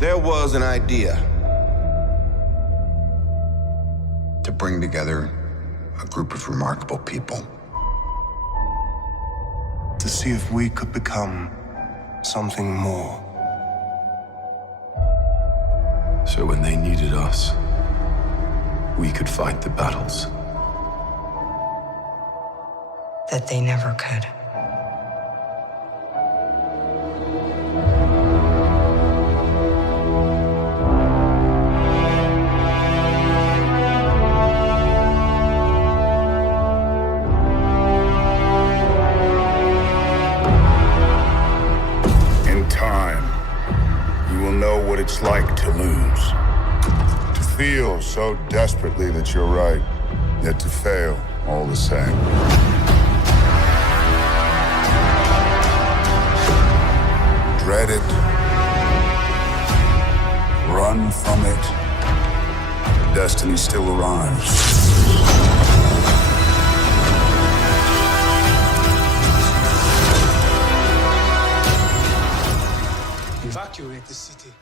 There was an idea. To bring together a group of remarkable people. To see if we could become something more. So when they needed us, we could fight the battles that they never could. In time, you will know what it's like to lose. To feel so desperately that you're right, yet to fail all the same. Dread it. Run from it. Destiny still arrives. Evacuate the city.